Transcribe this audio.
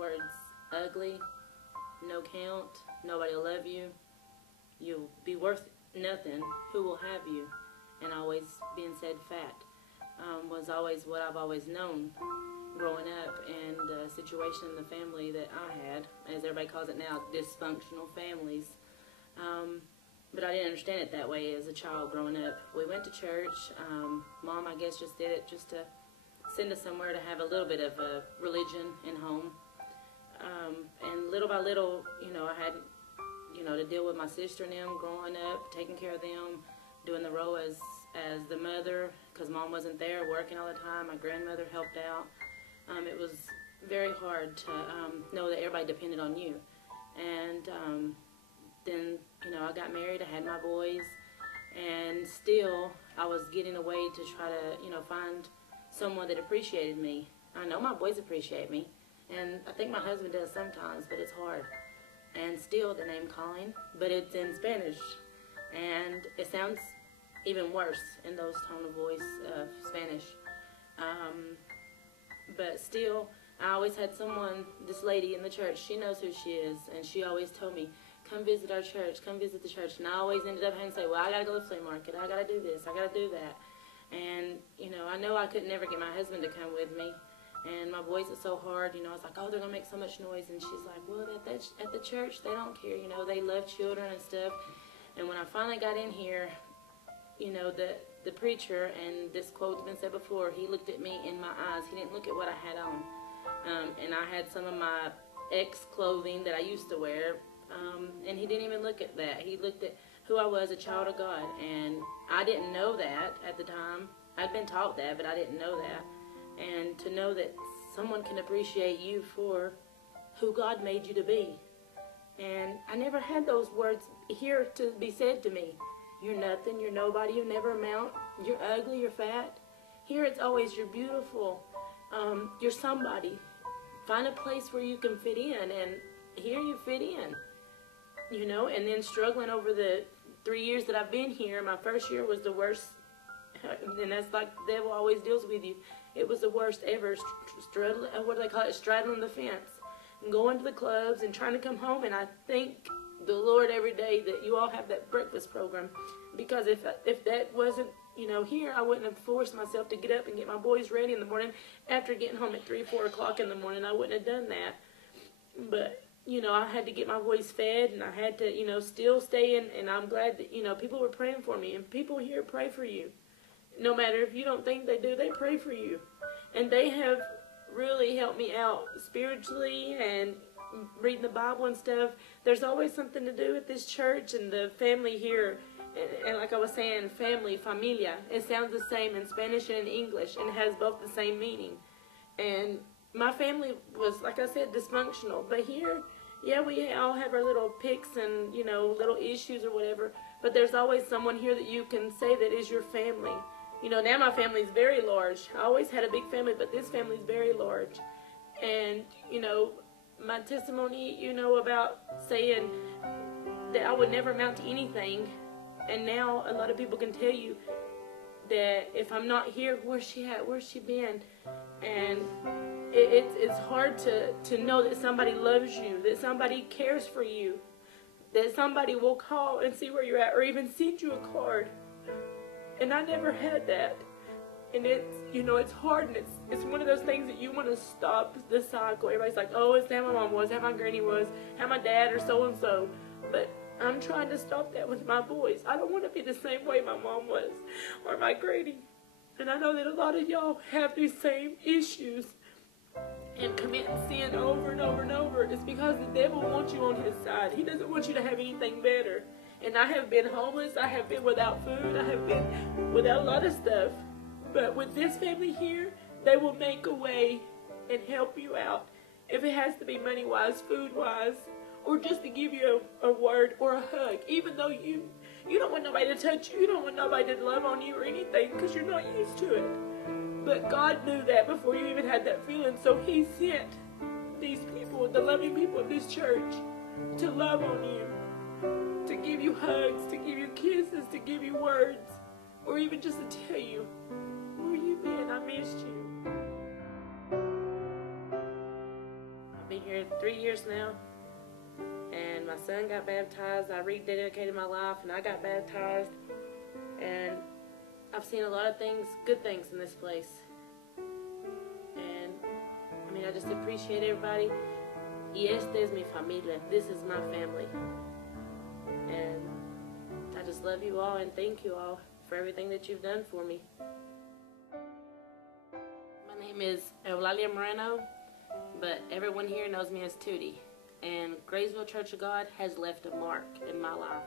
words ugly, no count, nobody will love you, you'll be worth nothing, who will have you, and always being said fat was always what I've always known growing up, and the situation in the family that I had, as everybody calls it now, dysfunctional families. But I didn't understand it that way as a child growing up. We went to church. Mom, I guess, just did it just to send us somewhere to have a little bit of a religion in home. And little by little, I had, to deal with my sister and them growing up, taking care of them, doing the role as the mother, because Mom wasn't there, working all the time. My grandmother helped out. It was very hard to know that everybody depended on you. And then, I got married, I had my boys, and still I was getting away to try to, find someone that appreciated me. I know my boys appreciate me, and I think my husband does sometimes, but it's hard. And still the name Colleen, but it's in Spanish, and it sounds even worse in those tone of voice of Spanish. But still, I always had someone, this lady in the church, she knows who she is, and she always told me, come visit our church, come visit the church. And I always ended up having to say, well, I got to go to the flea market, I got to do this, I got to do that. And, I know I could never get my husband to come with me. And my boys are so hard, I was like, oh, they're going to make so much noise. And she's like, well, at the church, they don't care, they love children and stuff. And when I finally got in here, the preacher, and this quote's been said before, he looked at me in my eyes. He didn't look at what I had on. And I had some of my ex-clothing that I used to wear, and he didn't even look at that. He looked at who I was, a child of God. And I didn't know that at the time. I'd been taught that, but I didn't know that. And to know that someone can appreciate you for who God made you to be. And I never had those words here to be said to me. You're nothing, you're nobody, you never amount, you're ugly, you're fat. Here it's always, you're beautiful, you're somebody. Find a place where you can fit in, and here you fit in. And then struggling over the 3 years that I've been here, my first year was the worst, and that's like the devil always deals with you. It was the worst ever, what do they call it, straddling the fence, and going to the clubs and trying to come home. And I thank the Lord every day that you all have that breakfast program, because if that wasn't, here, I wouldn't have forced myself to get up and get my boys ready in the morning after getting home at 3, 4 o'clock in the morning. I wouldn't have done that. But, I had to get my boys fed, and I had to, still stay in, and I'm glad that, people were praying for me, and people here pray for you. No matter if you don't think they do, they pray for you. And they have really helped me out spiritually and reading the Bible and stuff. There's always something to do at this church, and the family here, and like I was saying, family, familia, it sounds the same in Spanish and in English, and it has both the same meaning. And my family was, like I said, dysfunctional. But here, yeah, we all have our little picks and, little issues or whatever, but there's always someone here that you can say that is your family. Now my family's very large. I always had a big family, but this family's very large. And, my testimony, about saying that I would never amount to anything. And now a lot of people can tell you that if I'm not here, where's she at? Where's she been? And it's hard to know that somebody loves you, that somebody cares for you, that somebody will call and see where you're at, or even send you a card. And I never had that. And it's, it's hard, and it's one of those things that you want to stop the cycle. Everybody's like, oh, it's how my mom was, how my granny was, how my dad, or so-and-so. But I'm trying to stop that with my boys. I don't want to be the same way my mom was, or my granny. And I know that a lot of y'all have these same issues and commit sin over and over and over. It's because the devil wants you on his side. He doesn't want you to have anything better. And I have been homeless, I have been without food, I have been without a lot of stuff. But with this family here, they will make a way and help you out. If it has to be money-wise, food-wise, or just to give you a word or a hug. Even though you don't want nobody to touch you, you don't want nobody to love on you or anything, because you're not used to it. But God knew that before you even had that feeling, so He sent these people, the loving people of this church, to love on you, to give you hugs, to give you kisses, to give you words, or even just to tell you, where you been? I missed you. been here 3 years now, and my son got baptized. I rededicated my life, and I got baptized, and I've seen a lot of things, good things in this place. And I mean, I just appreciate everybody. Y esta es mi familia. This is my family. And I just love you all and thank you all for everything that you've done for me. My name is Eulalia Moreno, but everyone here knows me as Tootie. And Graysville Church of God has left a mark in my life.